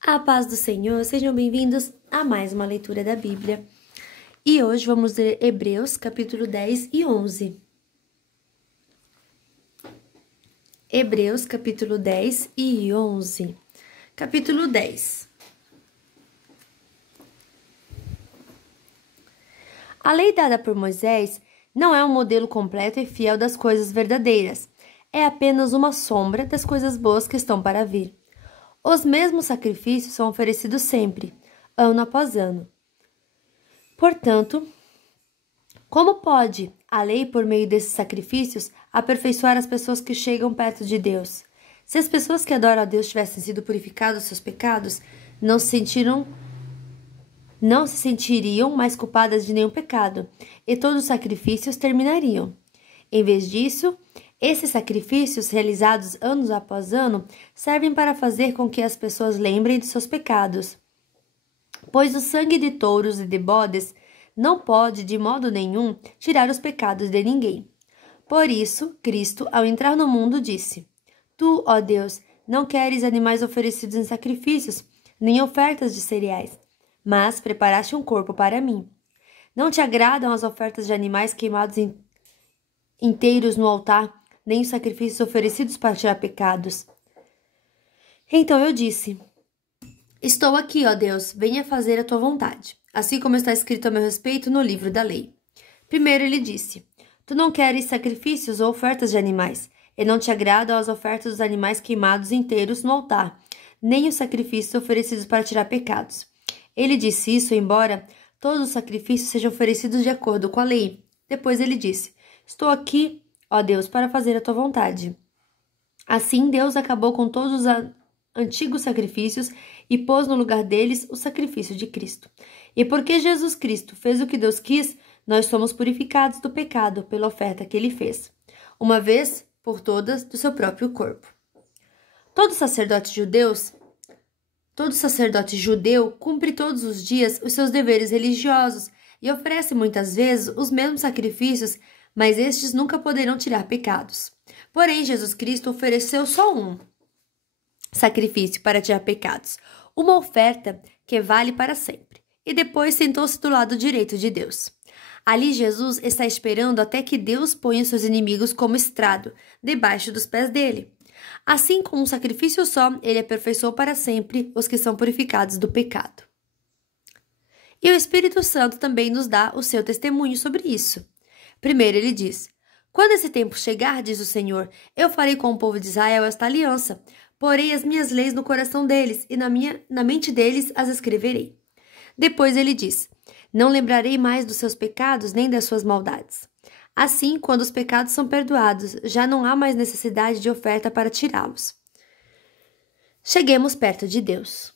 A paz do Senhor, sejam bem-vindos a mais uma leitura da Bíblia. E hoje vamos ler Hebreus, capítulo 10 e 11. Hebreus, capítulo 10 e 11. Capítulo 10. A lei dada por Moisés não é um modelo completo e fiel das coisas verdadeiras. É apenas uma sombra das coisas boas que estão para vir. Os mesmos sacrifícios são oferecidos sempre, ano após ano. Portanto, como pode a lei, por meio desses sacrifícios, aperfeiçoar as pessoas que chegam perto de Deus? Se as pessoas que adoram a Deus tivessem sido purificadas dos seus pecados, não se sentiriam mais culpadas de nenhum pecado, e todos os sacrifícios terminariam. Em vez disso, esses sacrifícios, realizados anos após ano, servem para fazer com que as pessoas lembrem de seus pecados. Pois o sangue de touros e de bodes não pode, de modo nenhum, tirar os pecados de ninguém. Por isso, Cristo, ao entrar no mundo, disse: Tu, ó Deus, não queres animais oferecidos em sacrifícios, nem ofertas de cereais, mas preparaste um corpo para mim. Não te agradam as ofertas de animais queimados inteiros no altar, nem os sacrifícios oferecidos para tirar pecados. Então eu disse: Estou aqui, ó Deus, venha fazer a tua vontade, assim como está escrito a meu respeito no livro da lei. Primeiro ele disse: Tu não queres sacrifícios ou ofertas de animais, e não te agradam as ofertas dos animais queimados inteiros no altar, nem os sacrifícios oferecidos para tirar pecados. Ele disse isso, embora todos os sacrifícios sejam oferecidos de acordo com a lei. Depois ele disse: Estou aqui, ó Deus, para fazer a tua vontade. Assim, Deus acabou com todos os antigos sacrifícios e pôs no lugar deles o sacrifício de Cristo. E porque Jesus Cristo fez o que Deus quis, nós somos purificados do pecado pela oferta que ele fez, uma vez por todas, do seu próprio corpo. Todo sacerdote judeu cumpre todos os dias os seus deveres religiosos e oferece muitas vezes os mesmos sacrifícios, mas estes nunca poderão tirar pecados. Porém, Jesus Cristo ofereceu só um sacrifício para tirar pecados, uma oferta que vale para sempre, e depois sentou-se do lado direito de Deus. Ali Jesus está esperando até que Deus ponha seus inimigos como estrado, debaixo dos pés dele. Assim, com um sacrifício só, ele aperfeiçoou para sempre os que são purificados do pecado. E o Espírito Santo também nos dá o seu testemunho sobre isso. Primeiro ele diz: Quando esse tempo chegar, diz o Senhor, eu farei com o povo de Israel esta aliança, porei as minhas leis no coração deles e na mente deles as escreverei. Depois ele diz: Não lembrarei mais dos seus pecados nem das suas maldades. Assim, quando os pecados são perdoados, já não há mais necessidade de oferta para tirá-los. Cheguemos perto de Deus.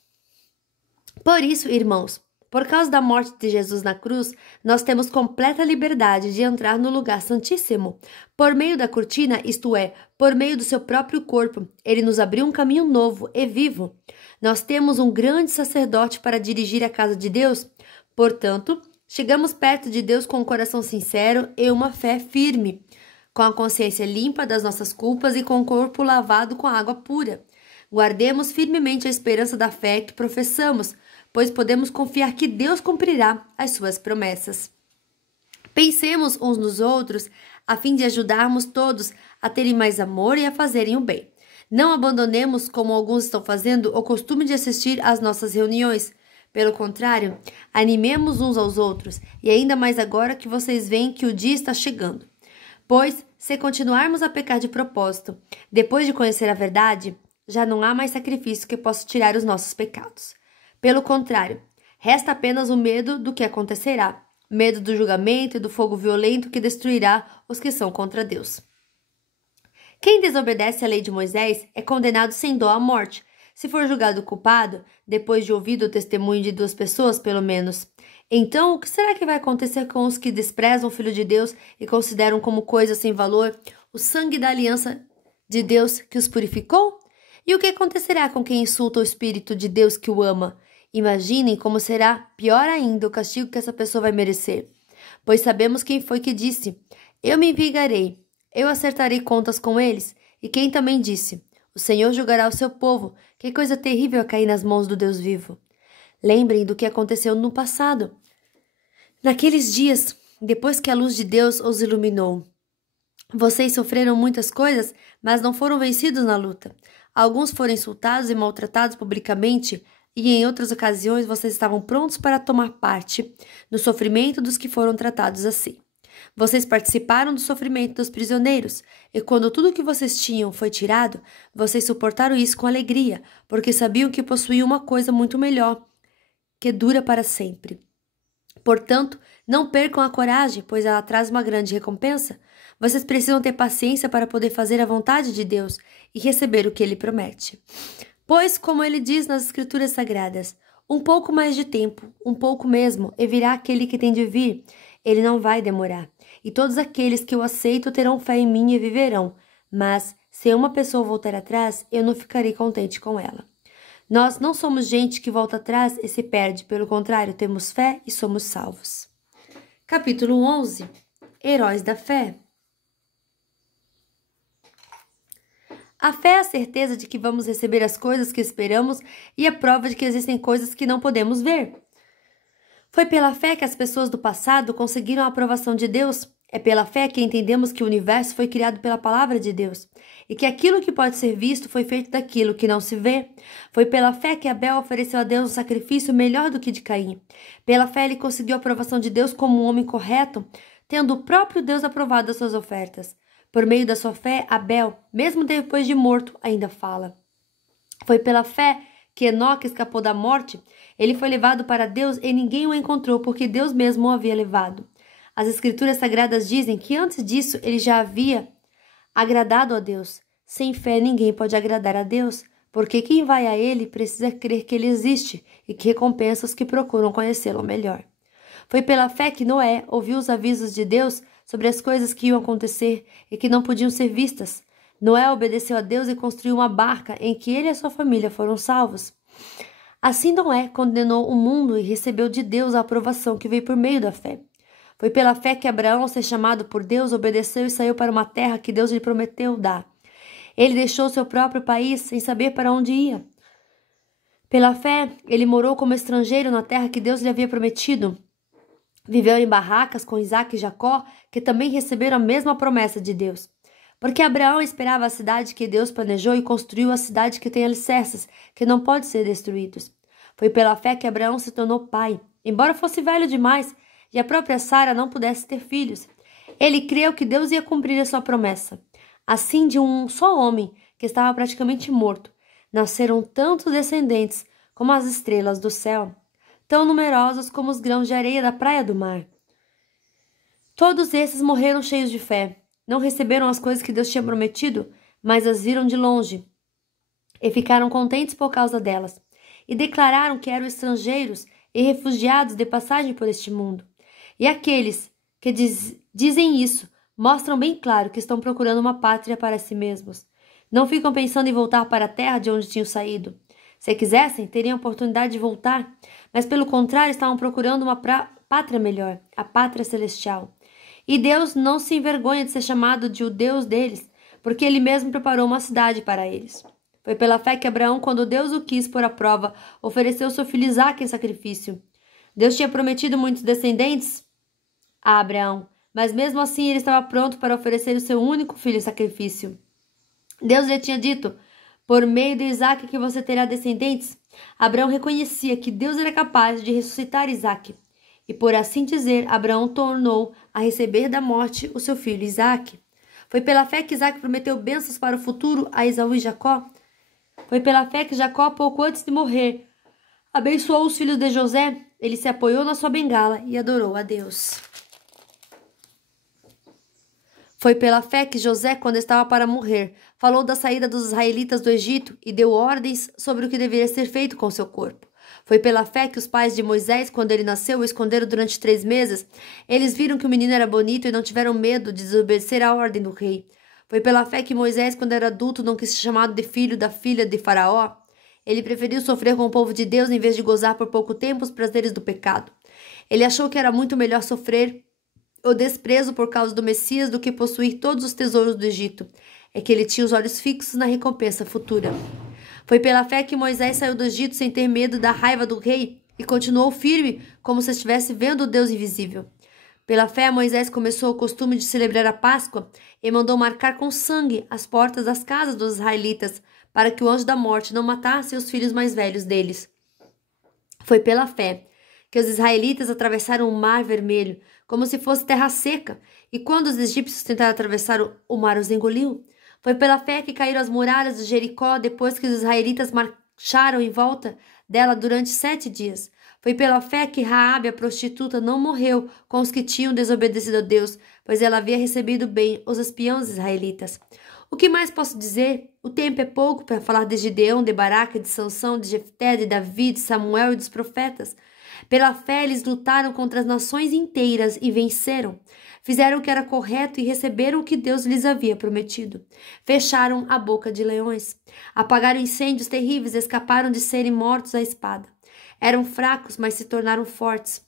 Por isso, irmãos, por causa da morte de Jesus na cruz, nós temos completa liberdade de entrar no lugar santíssimo. Por meio da cortina, isto é, por meio do seu próprio corpo, ele nos abriu um caminho novo e vivo. Nós temos um grande sacerdote para dirigir a casa de Deus. Portanto, chegamos perto de Deus com um coração sincero e uma fé firme, com a consciência limpa das nossas culpas e com o corpo lavado com água pura. Guardemos firmemente a esperança da fé que professamos, pois podemos confiar que Deus cumprirá as suas promessas. Pensemos uns nos outros, a fim de ajudarmos todos a terem mais amor e a fazerem o bem. Não abandonemos, como alguns estão fazendo, o costume de assistir às nossas reuniões. Pelo contrário, animemos uns aos outros, e ainda mais agora que vocês veem que o dia está chegando. Pois, se continuarmos a pecar de propósito, depois de conhecer a verdade, já não há mais sacrifício que possa tirar os nossos pecados. Pelo contrário, resta apenas o medo do que acontecerá, medo do julgamento e do fogo violento que destruirá os que são contra Deus. Quem desobedece à lei de Moisés é condenado sem dó à morte, se for julgado culpado, depois de ouvido o testemunho de 2 pessoas, pelo menos. Então, o que será que vai acontecer com os que desprezam o Filho de Deus e consideram como coisa sem valor o sangue da aliança de Deus que os purificou? E o que acontecerá com quem insulta o Espírito de Deus que o ama? Imaginem como será pior ainda o castigo que essa pessoa vai merecer. Pois sabemos quem foi que disse: Eu me vingarei, eu acertarei contas com eles. E quem também disse: O Senhor julgará o seu povo. Que coisa terrível é cair nas mãos do Deus vivo. Lembrem do que aconteceu no passado. Naqueles dias, depois que a luz de Deus os iluminou, vocês sofreram muitas coisas, mas não foram vencidos na luta. Alguns foram insultados e maltratados publicamente, e em outras ocasiões vocês estavam prontos para tomar parte no sofrimento dos que foram tratados assim. Vocês participaram do sofrimento dos prisioneiros, e quando tudo o que vocês tinham foi tirado, vocês suportaram isso com alegria, porque sabiam que possuíam uma coisa muito melhor, que dura para sempre. Portanto, não percam a coragem, pois ela traz uma grande recompensa. Vocês precisam ter paciência para poder fazer a vontade de Deus e receber o que Ele promete. Pois, como Ele diz nas Escrituras Sagradas, um pouco mais de tempo, um pouco mesmo, e virá aquele que tem de vir. Ele não vai demorar. E todos aqueles que o aceitam terão fé em mim e viverão. Mas, se uma pessoa voltar atrás, eu não ficarei contente com ela. Nós não somos gente que volta atrás e se perde. Pelo contrário, temos fé e somos salvos. Capítulo 11. Heróis da fé. A fé é a certeza de que vamos receber as coisas que esperamos e a prova de que existem coisas que não podemos ver. Foi pela fé que as pessoas do passado conseguiram a aprovação de Deus. É pela fé que entendemos que o universo foi criado pela palavra de Deus e que aquilo que pode ser visto foi feito daquilo que não se vê. Foi pela fé que Abel ofereceu a Deus um sacrifício melhor do que de Caim. Pela fé ele conseguiu a aprovação de Deus como um homem correto, tendo o próprio Deus aprovado as suas ofertas. Por meio da sua fé, Abel, mesmo depois de morto, ainda fala. Foi pela fé que Enoque escapou da morte. Ele foi levado para Deus e ninguém o encontrou, porque Deus mesmo o havia levado. As Escrituras Sagradas dizem que antes disso ele já havia agradado a Deus. Sem fé ninguém pode agradar a Deus, porque quem vai a Ele precisa crer que Ele existe e que recompensa os que procuram conhecê-lo melhor. Foi pela fé que Noé ouviu os avisos de Deus sobre as coisas que iam acontecer e que não podiam ser vistas. Noé obedeceu a Deus e construiu uma barca em que ele e a sua família foram salvos. Assim Noé condenou o mundo e recebeu de Deus a aprovação que veio por meio da fé. Foi pela fé que Abraão, ao ser chamado por Deus, obedeceu e saiu para uma terra que Deus lhe prometeu dar. Ele deixou seu próprio país sem saber para onde ia. Pela fé, ele morou como estrangeiro na terra que Deus lhe havia prometido. Viveu em barracas com Isaque e Jacó, que também receberam a mesma promessa de Deus. Porque Abraão esperava a cidade que Deus planejou e construiu a cidade que tem alicerces, que não pode ser destruídos. Foi pela fé que Abraão se tornou pai, embora fosse velho demais e a própria Sara não pudesse ter filhos. Ele creu que Deus ia cumprir a sua promessa. Assim, de um só homem, que estava praticamente morto, nasceram tantos descendentes como as estrelas do céu, tão numerosos como os grãos de areia da praia do mar. Todos esses morreram cheios de fé. Não receberam as coisas que Deus tinha prometido, mas as viram de longe e ficaram contentes por causa delas. E declararam que eram estrangeiros e refugiados de passagem por este mundo. E aqueles que dizem isso mostram bem claro que estão procurando uma pátria para si mesmos. Não ficam pensando em voltar para a terra de onde tinham saído. Se quisessem, teriam a oportunidade de voltar, mas pelo contrário estavam procurando uma pátria melhor, a pátria celestial. E Deus não se envergonha de ser chamado de o Deus deles, porque Ele mesmo preparou uma cidade para eles. Foi pela fé que Abraão, quando Deus o quis pôr à prova, ofereceu seu filho Isaque em sacrifício. Deus tinha prometido muitos descendentes a Abraão, mas mesmo assim ele estava pronto para oferecer o seu único filho em sacrifício. Deus lhe tinha dito, por meio de Isaque que você terá descendentes. Abraão reconhecia que Deus era capaz de ressuscitar Isaque. E por assim dizer, Abraão tornou a receber da morte o seu filho Isaque. Foi pela fé que Isaque prometeu bênçãos para o futuro a Esaú e Jacó. Foi pela fé que Jacó, pouco antes de morrer, abençoou os filhos de José. Ele se apoiou na sua bengala e adorou a Deus. Foi pela fé que José, quando estava para morrer, falou da saída dos israelitas do Egito e deu ordens sobre o que deveria ser feito com seu corpo. Foi pela fé que os pais de Moisés, quando ele nasceu, o esconderam durante 3 meses. Eles viram que o menino era bonito e não tiveram medo de desobedecer à ordem do rei. Foi pela fé que Moisés, quando era adulto, não quis ser chamado de filho da filha de Faraó. Ele preferiu sofrer com o povo de Deus em vez de gozar por pouco tempo os prazeres do pecado. Ele achou que era muito melhor sofrer o desprezo por causa do Messias do que possuir todos os tesouros do Egito. é que ele tinha os olhos fixos na recompensa futura. Foi pela fé que Moisés saiu do Egito sem ter medo da raiva do rei e continuou firme como se estivesse vendo o Deus invisível. Pela fé, Moisés começou o costume de celebrar a Páscoa e mandou marcar com sangue as portas das casas dos israelitas, para que o anjo da morte não matasse os filhos mais velhos deles. Foi pela fé que os israelitas atravessaram o Mar Vermelho, como se fosse terra seca, e quando os egípcios tentaram atravessar o mar os engoliu. Foi pela fé que caíram as muralhas de Jericó depois que os israelitas marcharam em volta dela durante 7 dias. Foi pela fé que Raabe, a prostituta, não morreu com os que tinham desobedecido a Deus, pois ela havia recebido bem os espiões israelitas. O que mais posso dizer? O tempo é pouco para falar de Gideão, de Baraque, de Sansão, de Jefté, de Davi, de Samuel e dos profetas. Pela fé eles lutaram contra as nações inteiras e venceram. Fizeram o que era correto e receberam o que Deus lhes havia prometido. Fecharam a boca de leões. Apagaram incêndios terríveis e escaparam de serem mortos à espada. Eram fracos, mas se tornaram fortes.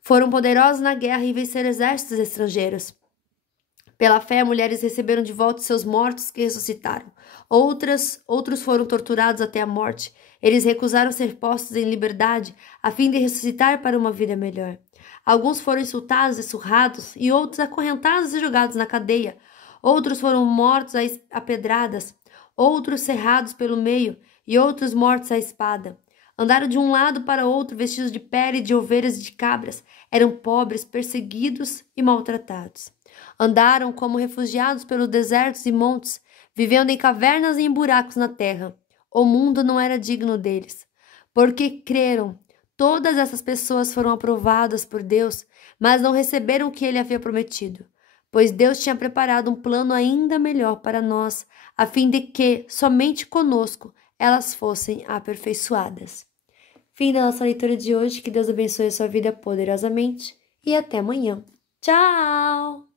Foram poderosos na guerra e venceram exércitos estrangeiros. Pela fé, mulheres receberam de volta seus mortos que ressuscitaram. Outros foram torturados até a morte. Eles recusaram ser postos em liberdade, a fim de ressuscitar para uma vida melhor. Alguns foram insultados e surrados, e outros acorrentados e jogados na cadeia. Outros foram mortos a pedradas, outros cerrados pelo meio, e outros mortos à espada. Andaram de um lado para outro vestidos de pele de ovelhas e de cabras. Eram pobres, perseguidos e maltratados. Andaram como refugiados pelos desertos e montes, vivendo em cavernas e em buracos na terra. O mundo não era digno deles. Porque creram, todas essas pessoas foram aprovadas por Deus, mas não receberam o que ele havia prometido. Pois Deus tinha preparado um plano ainda melhor para nós, a fim de que, somente conosco, elas fossem aperfeiçoadas. Fim da nossa leitura de hoje. Que Deus abençoe a sua vida poderosamente e até amanhã. Tchau!